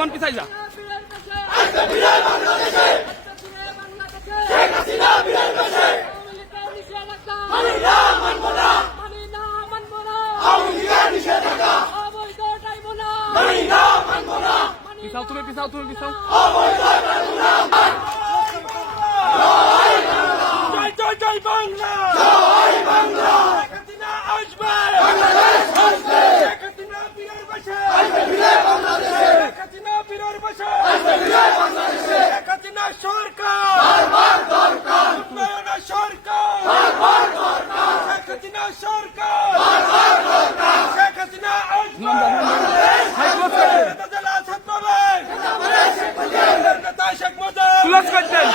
রহমান পিছাই যা। পিছাও তুমি, পিছাও তুমি, পিছাও। জয় জয় জয় বাংলা, জয় বাংলা। শেখ হাসিনা আসবে, বাংলাদেশ আসবে। শেখ হাসিনা বীরের বাসে, আসবে ফিরে বাংলাদেশে। শেখ হাসিনা বীরের বাসে, আসবে ফিরে বাংলাদেশে। শেখ হাসিনা সরকার বারবার দরকার, উন্নয়নের সরকার বারবার দরকার। শেখ হাসিনা সরকার বারবার দরকার। শেখ হাসিনা আসবে, বাংলাদেশ আসবে। জেলা ছাত্রলীগ নেতা শেখ মুজিব, ক্লোজ করতেন।